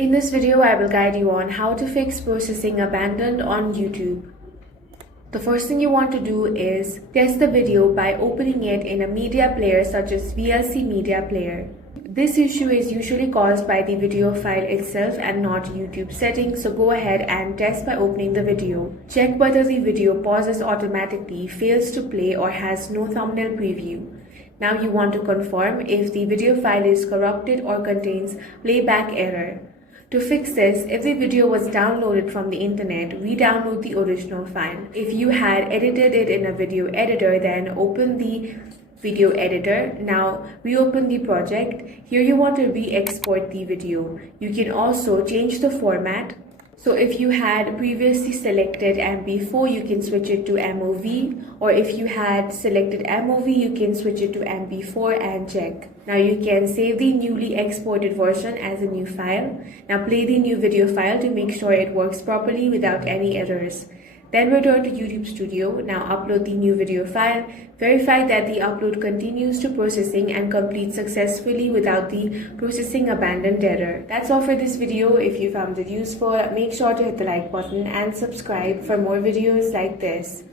In this video, I will guide you on how to fix processing abandoned on YouTube. The first thing you want to do is test the video by opening it in a media player such as VLC Media Player. This issue is usually caused by the video file itself and not YouTube settings, so go ahead and test by opening the video. Check whether the video pauses automatically, fails to play, or has no thumbnail preview. Now you want to confirm if the video file is corrupted or contains playback error. To fix this, if the video was downloaded from the internet, re-download the original file. If you had edited it in a video editor, then open the video editor. Now reopen the project. Here you want to re-export the video. You can also change the format. So if you had previously selected MP4, you can switch it to MOV, or if you had selected MOV, you can switch it to MP4 and check. Now you can save the newly exported version as a new file. Now play the new video file to make sure it works properly without any errors. Then return to YouTube Studio. Now upload the new video file. Verify that the upload continues to processing and complete successfully without the processing abandoned error. That's all for this video. If you found it useful, make sure to hit the like button and subscribe for more videos like this.